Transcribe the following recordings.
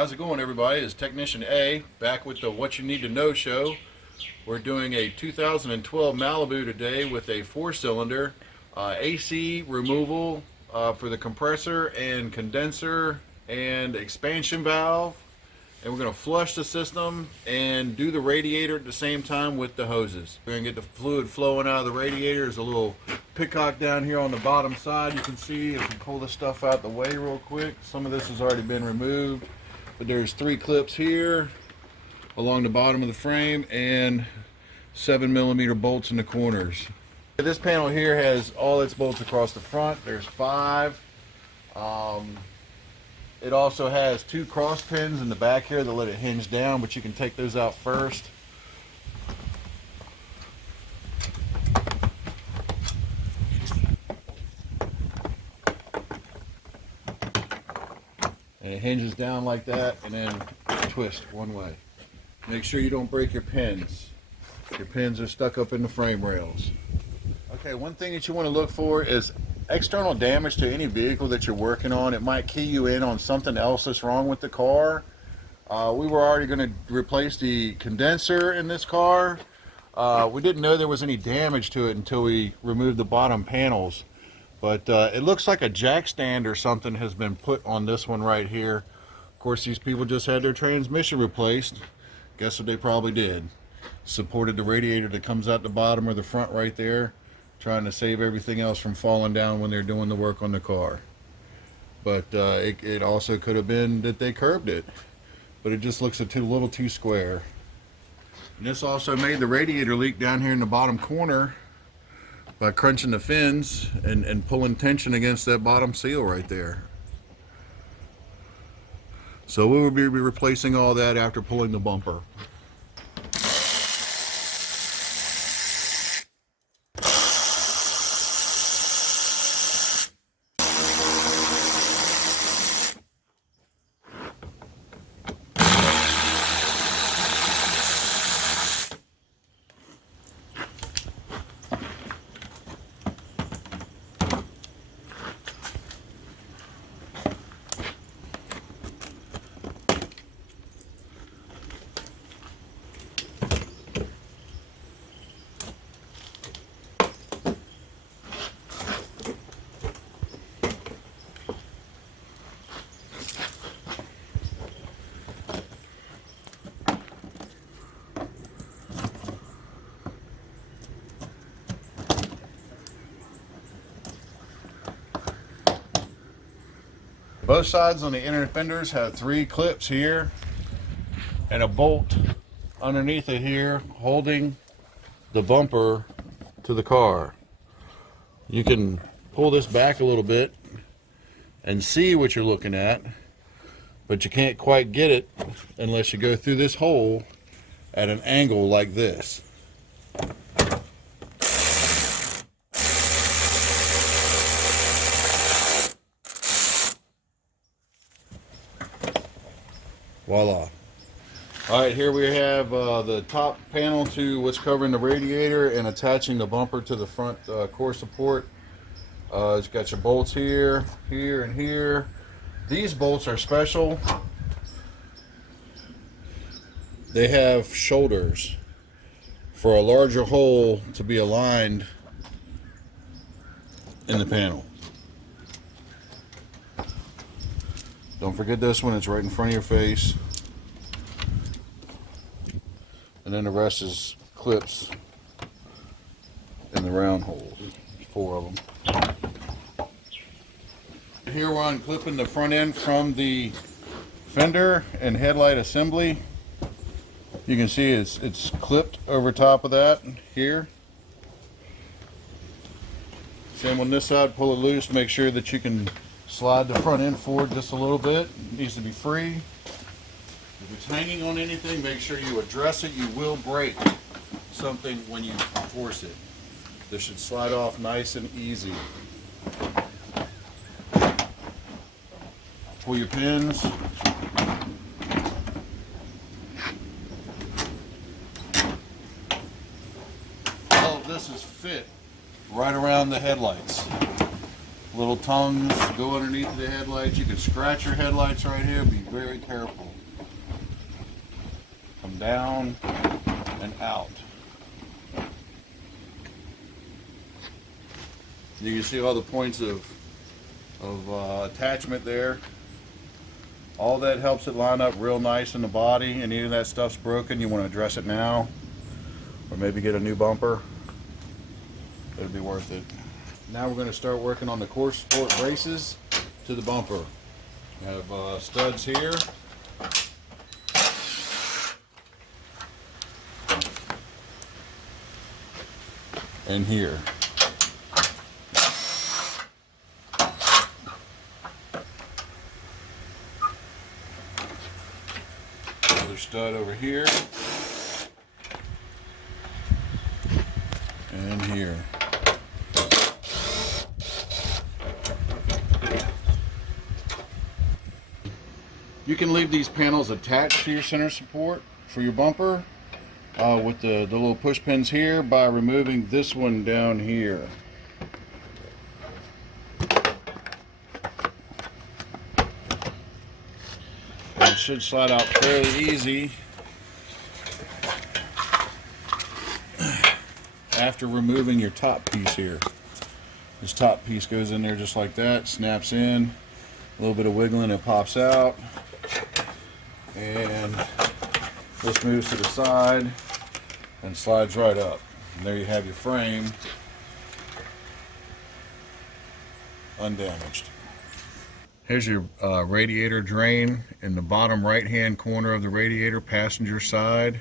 How's it going, everybody? It's Technician A back with the What You Need to Know show. We're doing a 2012 Malibu today with a 4-cylinder AC removal for the compressor and condenser and expansion valve. And we're going to flush the system and do the radiator at the same time with the hoses. We're going to get the fluid flowing out of the radiator. There's a little pitcock down here on the bottom side. You can see if we pull this stuff out the way real quick. Some of this has already been removed. But there's 3 clips here along the bottom of the frame and 7mm bolts in the corners. This panel here has all its bolts across the front. There's 5. It also has 2 cross pins in the back here that let it hinge down, but you can take those out first. And it hinges down like that and then twist one way. Make sure you don't break your pins. Your pins are stuck up in the frame rails. Okay, one thing that you want to look for is external damage to any vehicle that you're working on. It might key you in on something else that's wrong with the car. We were already going to replace the condenser in this car. We didn't know there was any damage to it until we removed the bottom panels. But it looks like a jack stand or something has been put on this one right here. Of course, these people just had their transmission replaced. Guess what they probably did? Supported the radiator that comes out the bottom or the front right there, trying to save everything else from falling down when they're doing the work on the car. But it also could have been that they curbed it, but it just looks a little too square. And this also made the radiator leak down here in the bottom corner by crunching the fins and pulling tension against that bottom seal right there. So we will be replacing all that after pulling the bumper. Both sides on the inner fenders have 3 clips here and a bolt underneath it here holding the bumper to the car. You can pull this back a little bit and see what you're looking at, but you can't quite get it unless you go through this hole at an angle like this. Voila. Alright, here we have the top panel to what's covering the radiator and attaching the bumper to the front core support. It's got your bolts here, here, and here. These bolts are special. They have shoulders for a larger hole to be aligned in the panel. Don't forget this one, it's right in front of your face. And then the rest is clips in the round holes, 4 of them. Here we're unclipping the front end from the fender and headlight assembly. You can see it's clipped over top of that here. Same on this side, pull it loose, make sure that you can slide the front end forward just a little bit. It needs to be free. If it's hanging on anything, make sure you address it. You will break something when you force it. This should slide off nice and easy. Pull your pins. All of this is fit right around the headlights. Little tongues go underneath the headlights. You can scratch your headlights right here. Be very careful. Come down and out. You can see all the points of attachment there. All that helps it line up real nice in the body, and even that stuff's broken, you want to address it now, or maybe get a new bumper. It'll be worth it. Now we're going to start working on the core support braces to the bumper. We have studs here. And here. Another stud over here. And here. You can leave these panels attached to your center support for your bumper with the little push pins here by removing this one down here. And it should slide out fairly easy after removing your top piece here. This top piece goes in there just like that, snaps in, a little bit of wiggling, it pops out. And this moves to the side and slides right up. And there you have your frame undamaged. Here's your radiator drain in the bottom right hand corner of the radiator, passenger side.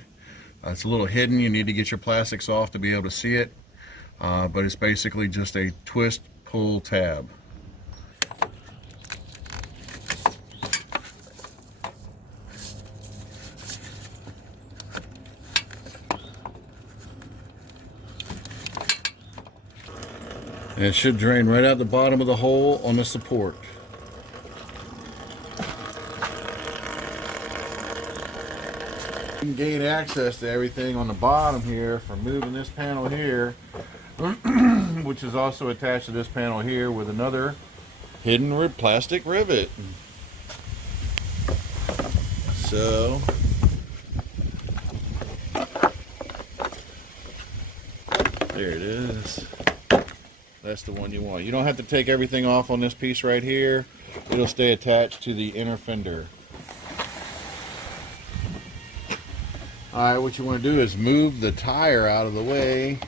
It's a little hidden. You need to get your plastics off to be able to see it. But it's basically just a twist pull tab. And it should drain right out the bottom of the hole on the support. You can gain access to everything on the bottom here from moving this panel here, which is also attached to this panel here with another hidden plastic rivet. So there it is. That's the one you want. You don't have to take everything off on this piece right here. It'll stay attached to the inner fender. Alright, what you want to do is move the tire out of the way.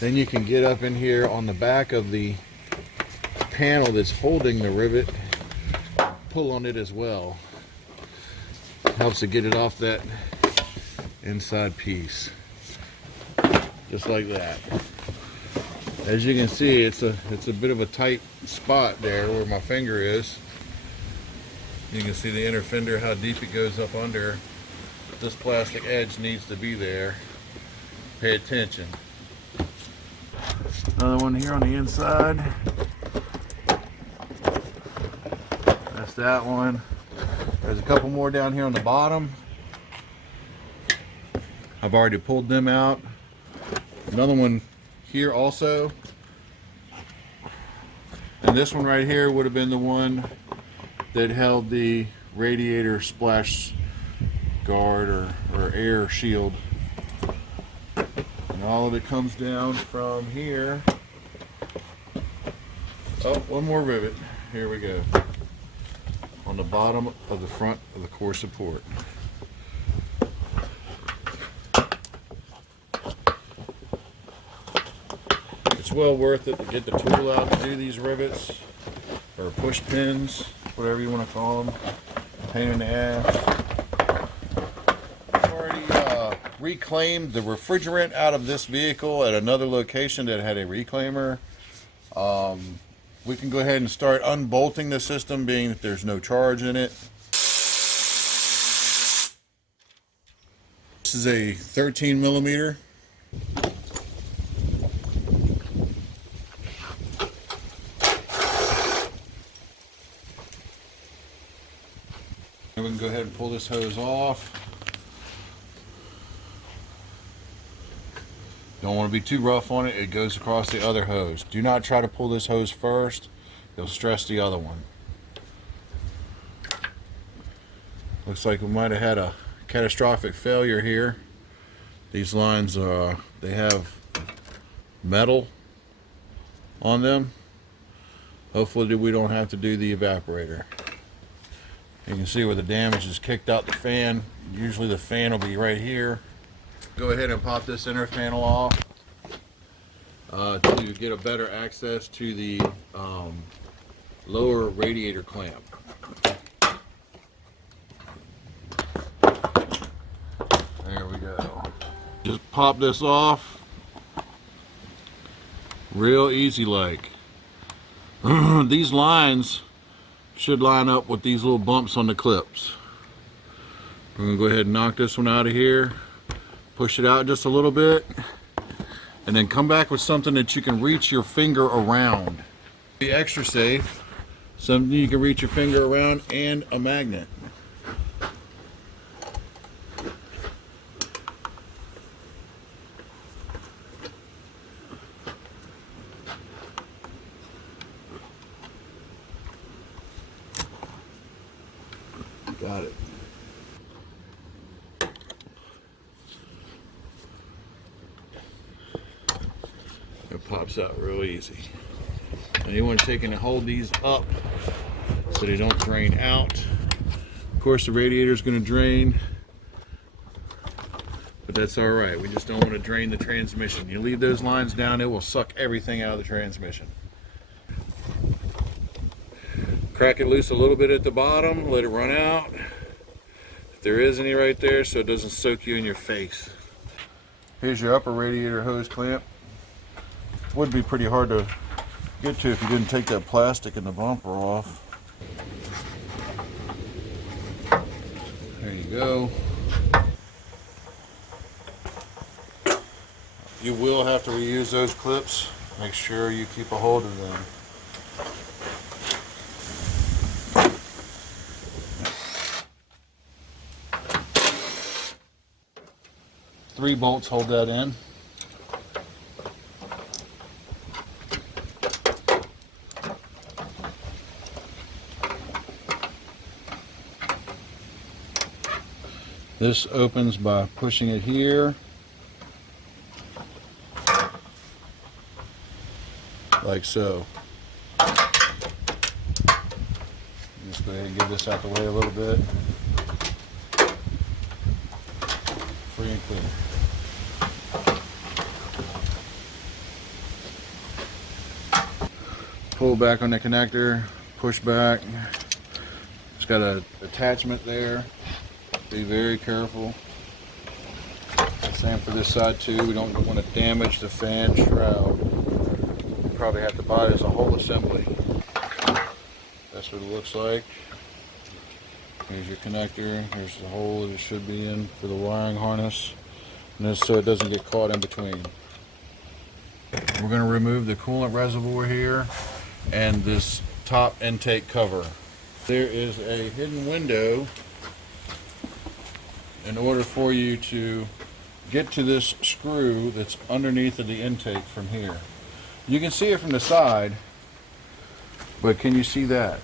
Then you can get up in here on the back of the panel that's holding the rivet. Pull on it as well. Helps to get it off that inside piece. Just like that. As you can see, it's a bit of a tight spot there where my finger is. You can see the inner fender, how deep it goes up under. But this plastic edge needs to be there. Pay attention. Another one here on the inside. That's that one. There's a couple more down here on the bottom. I've already pulled them out. Another one here also, and this one right here would have been the one that held the radiator splash guard or air shield, and all of it comes down from here. Oh, one more rivet. Here we go. On the bottom of the front of the core support. It's well worth it to get the tool out to do these rivets, or push pins, whatever you want to call them. Pain in the ass. I've already reclaimed the refrigerant out of this vehicle at another location that had a reclaimer. We can go ahead and start unbolting the system, being that there's no charge in it. This is a 13 millimeter. We can go ahead and pull this hose off. Don't want to be too rough on it. It goes across the other hose. Do not try to pull this hose first. you'll stress the other one. Looks like we might have had a catastrophic failure here. These lines they have metal on them. Hopefully we don't have to do the evaporator. You can see where the damage is kicked out the fan. Usually the fan will be right here. Go ahead and pop this inner panel off to get a better access to the lower radiator clamp. There we go. Just pop this off. Real easy like. These lines should line up with these little bumps on the clips. I'm going to go ahead and knock this one out of here. Push it out just a little bit. And then come back with something that you can reach your finger around. Be extra safe. Something you can reach your finger around and a magnet. Got it. It pops out real easy. And you want to take and hold these up so they don't drain out. Of course the radiator is going to drain, but that's all right. We just don't want to drain the transmission. You leave those lines down, it will suck everything out of the transmission. Crack it loose a little bit at the bottom, let it run out. If there is any right there, so it doesn't soak you in your face. Here's your upper radiator hose clamp. Would be pretty hard to get to if you didn't take that plastic and the bumper off. There you go. You will have to reuse those clips. Make sure you keep a hold of them. 3 bolts hold that in. This opens by pushing it here, like so. Just go ahead and get this out the way a little bit. Free and clear. Pull back on the connector, push back. It's got an attachment there. Be very careful. Same for this side too. We don't want to damage the fan shroud. You probably have to buy it as a whole assembly. That's what it looks like. Here's your connector. Here's the hole that it should be in for the wiring harness. And this so it doesn't get caught in between. We're going to remove the coolant reservoir here and this top intake cover. There is a hidden window in order for you to get to this screw that's underneath of the intake from here. You can see it from the side, but can you see that?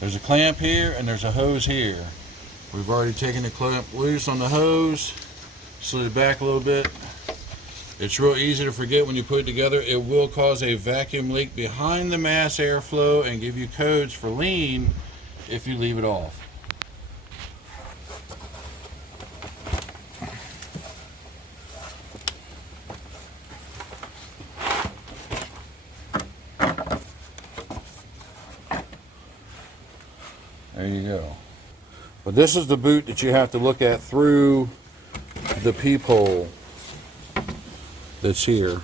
There's a clamp here and there's a hose here. We've already taken the clamp loose on the hose, slid it back a little bit. It's real easy to forget when you put it together. It will cause a vacuum leak behind the mass airflow and give you codes for lean if you leave it off. There you go. But this is the boot that you have to look at through the peephole that's here.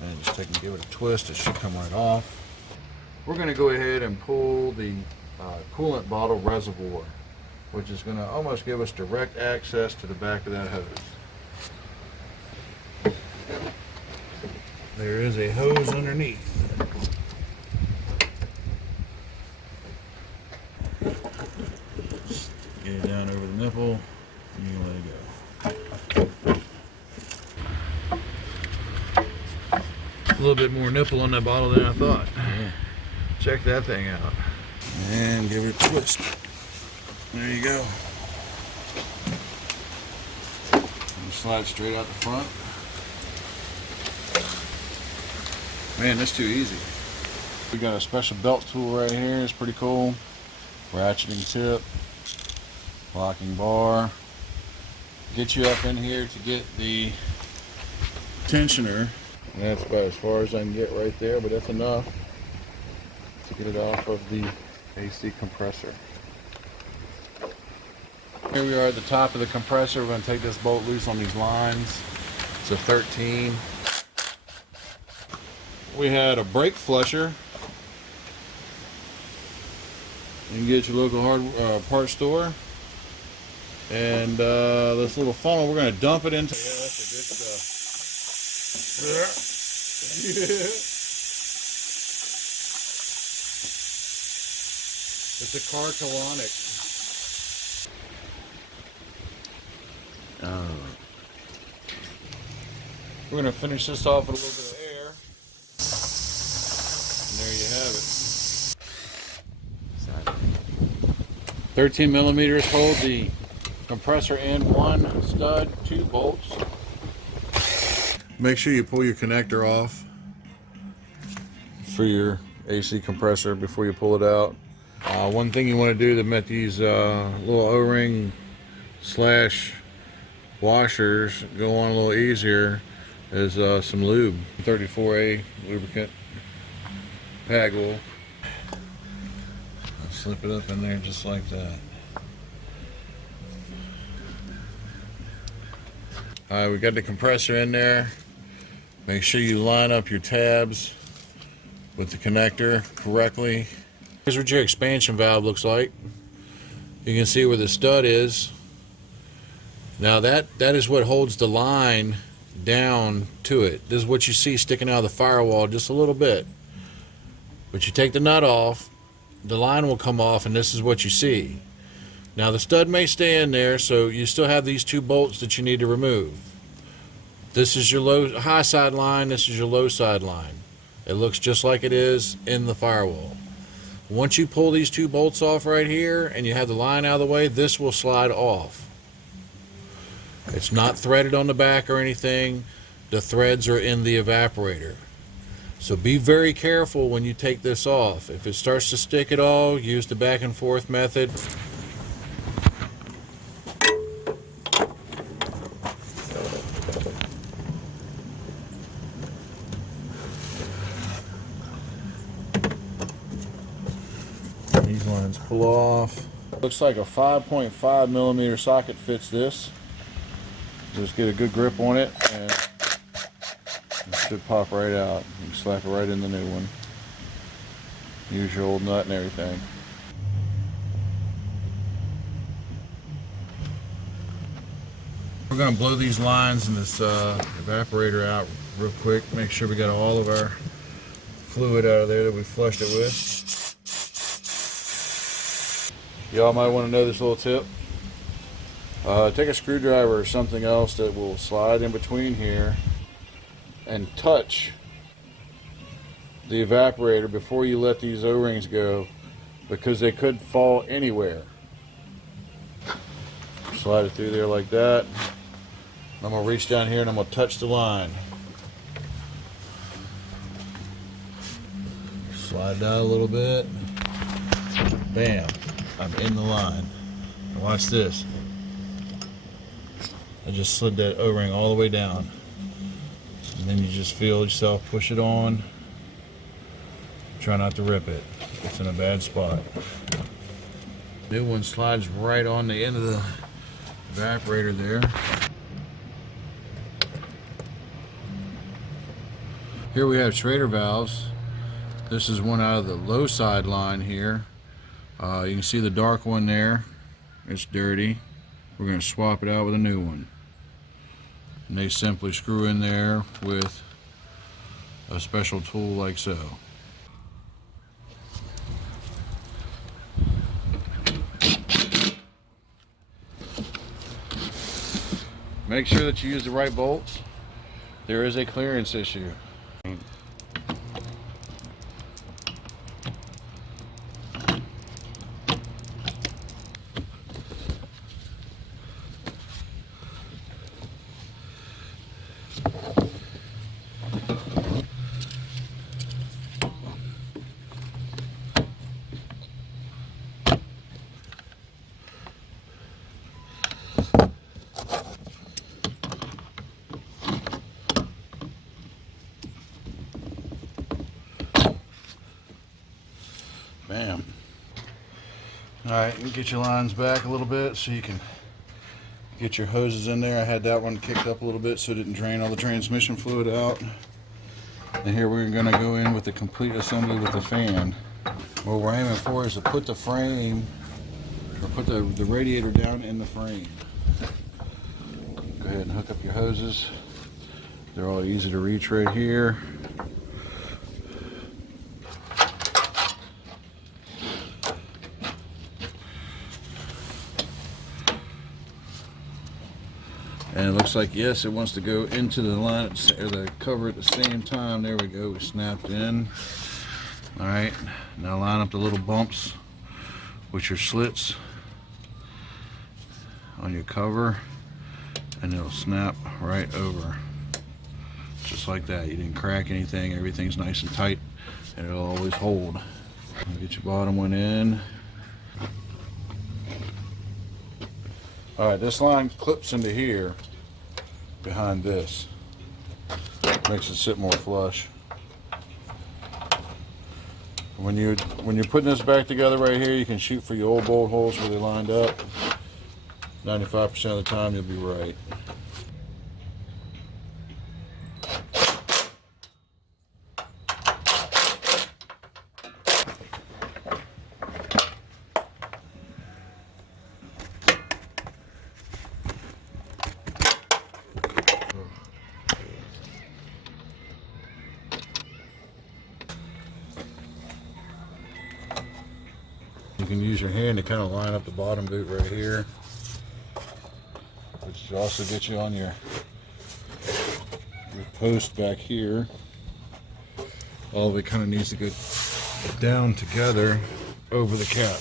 And just take and give it a twist. It should come right off. We're going to go ahead and pull the coolant bottle reservoir, which is going to almost give us direct access to the back of that hose. There is a hose underneath. nipple, and you let it go. A little bit more nipple on that bottle than I thought. Yeah. Check that thing out. And give it a twist. There you go. And slide straight out the front. Man, that's too easy. We got a special belt tool right here. It's pretty cool. Ratcheting tip, locking bar. Get you up in here to get the tensioner. And that's about as far as I can get right there, but that's enough to get it off of the AC compressor. Here we are at the top of the compressor. We're going to take this bolt loose on these lines. It's a 13. We had a brake flusher. You can get your local parts store. And this little funnel, we're going to dump it into. Yeah, that's the good stuff. It's a car colonic. We're going to finish this off with a little bit of air. And there you have it. 13 millimeters hold the compressor in, one stud, 2 bolts. Make sure you pull your connector off for your AC compressor before you pull it out. One thing you want to do to make these little O-ring slash washers go on a little easier is some lube. 34A lubricant, PAG oil. Slip it up in there just like that. Alright, we got the compressor in there. Make sure you line up your tabs with the connector correctly. Here's what your expansion valve looks like. You can see where the stud is. Now that is what holds the line down to it. This is what you see sticking out of the firewall just a little bit. But you take the nut off, the line will come off, and this is what you see. Now the stud may stay in there, so you still have these 2 bolts that you need to remove. This is your high side line, this is your low side line. It looks just like it is in the firewall. Once you pull these 2 bolts off right here and you have the line out of the way, this will slide off. It's not threaded on the back or anything. The threads are in the evaporator. So be very careful when you take this off. If it starts to stick at all, use the back and forth method. These lines pull off. Looks like a 5.5 millimeter socket fits this. Just get a good grip on it and it should pop right out. You can slap it right in the new one. Use your old nut and everything. We're going to blow these lines in this evaporator out real quick. Make sure we got all of our fluid out of there that we flushed it with. Y'all might want to know this little tip. Take a screwdriver or something else that will slide in between here and touch the evaporator before you let these O-rings go, because they could fall anywhere. Slide it through there like that. I'm going to reach down here and I'm going to touch the line. Slide down a little bit. Bam. I'm in the line. Now watch this. I just slid that O-ring all the way down. And then you just feel yourself push it on. Try not to rip it. It's in a bad spot. New one slides right on the end of the evaporator there. Here we have Schroeder valves. This is one out of the low side line here. You can see the dark one there. It's dirty. We're going to swap it out with a new one. And they simply screw in there with a special tool like so. Make sure that you use the right bolts. There is a clearance issue. Bam. Alright, you get your lines back a little bit so you can get your hoses in there. I had that one kicked up a little bit so it didn't drain all the transmission fluid out. And here we're going to go in with the complete assembly with the fan. What we're aiming for is to put the frame, or put the radiator down in the frame. Go ahead and hook up your hoses. They're all easy to reach right here. And it looks like, yes, it wants to go into the line or the cover at the same time. There we go, we snapped in. All right, now line up the little bumps with your slits on your cover, and it'll snap right over. Just like that. You didn't crack anything, everything's nice and tight, and it'll always hold. Get your bottom one in. All right, this line clips into here behind this. Makes it sit more flush. When you're putting this back together right here, you can shoot for your old bolt holes where they lined up. 95% of the time you'll be right. You can use your hand to kind of line up the bottom boot right here, which will also get you on your post back here. All of it kind of needs to go down together over the cap.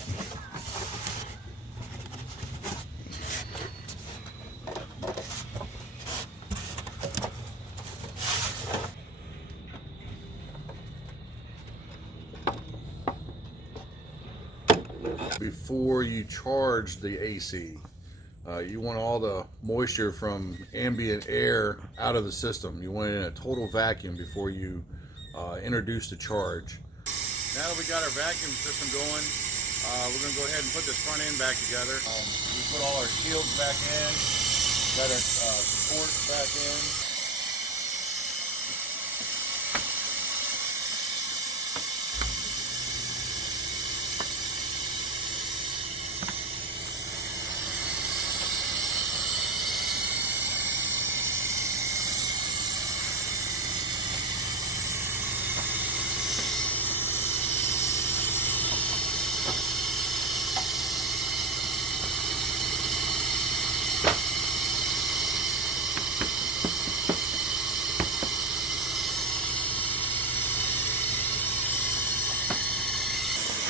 Before you charge the AC, you want all the moisture from ambient air out of the system. You want it in a total vacuum before you introduce the charge. Now that we got our vacuum system going, we're going to go ahead and put this front end back together. We put all our shields back in, got our supports back in.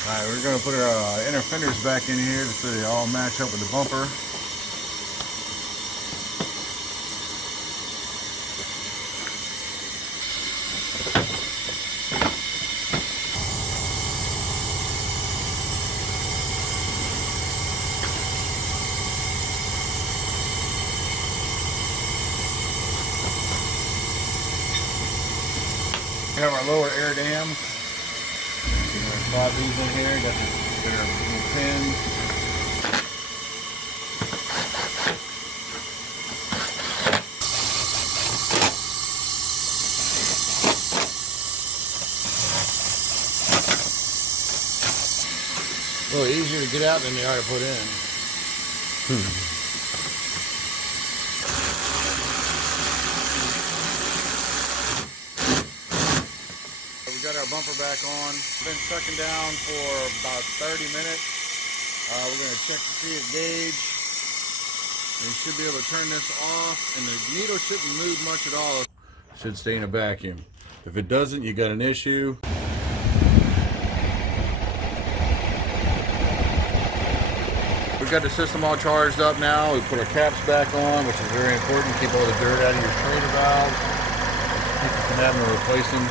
Alright, we're going to put our inner fenders back in here so they all match up with the bumper. We have our lower air dams. Slide these in here, got our little pins. A little easier to get out than they are to put in. Got our bumper back on. Been sucking down for about 30 minutes. We're going to check the field gauge. You should be able to turn this off, and the needle shouldn't move much at all. Should stay in a vacuum. If it doesn't, you got an issue. We've got the system all charged up now. We put our caps back on, which is very important. Keep all the dirt out of your Schroeder valves. People can have them or replace them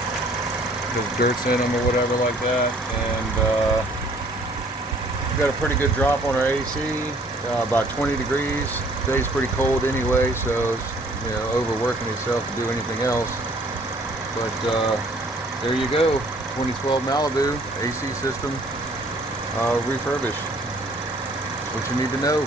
because dirt's in them or whatever like that. And we've got a pretty good drop on our AC, about 20 degrees. Today's pretty cold anyway, so it's, you know, overworking itself to do anything else. But there you go, 2012 Malibu AC system refurbished. What you need to know.